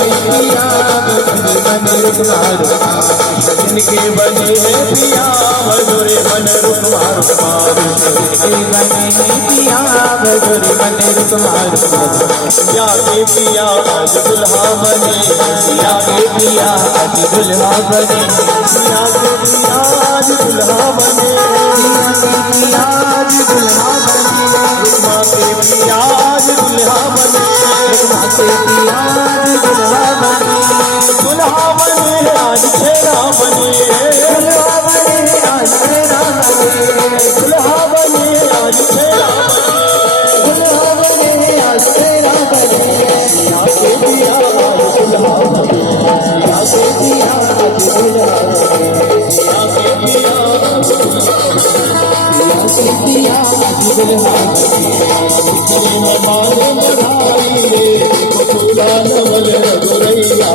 पिया मन रुकमार जिनके बने हैं पिया मधुरे मन रुकमार पिया मधुरे मन रुकमार या के पिया आज दुल्हा बने या के पिया आज दुल्हा बने या के पिया आज दुल्हा बने या के पिया आज दुल्हा बने माँ के पिया आज दुल्हा बने माँ के पिया आज दुल्हा बने दुल्हा बने आज छेड़ा बने दुल्हा बने आज छेड़ा बने दुल्हा बने आज छेड़ा बने दुल्हा बने आज छेड़ा बने या के पिया आज दुल्हा बने या के पिया आज दुल्हा बने या के पिया आज दुल्हा बने मेहमान बढ़ाई रे फूला नवल रघुरैया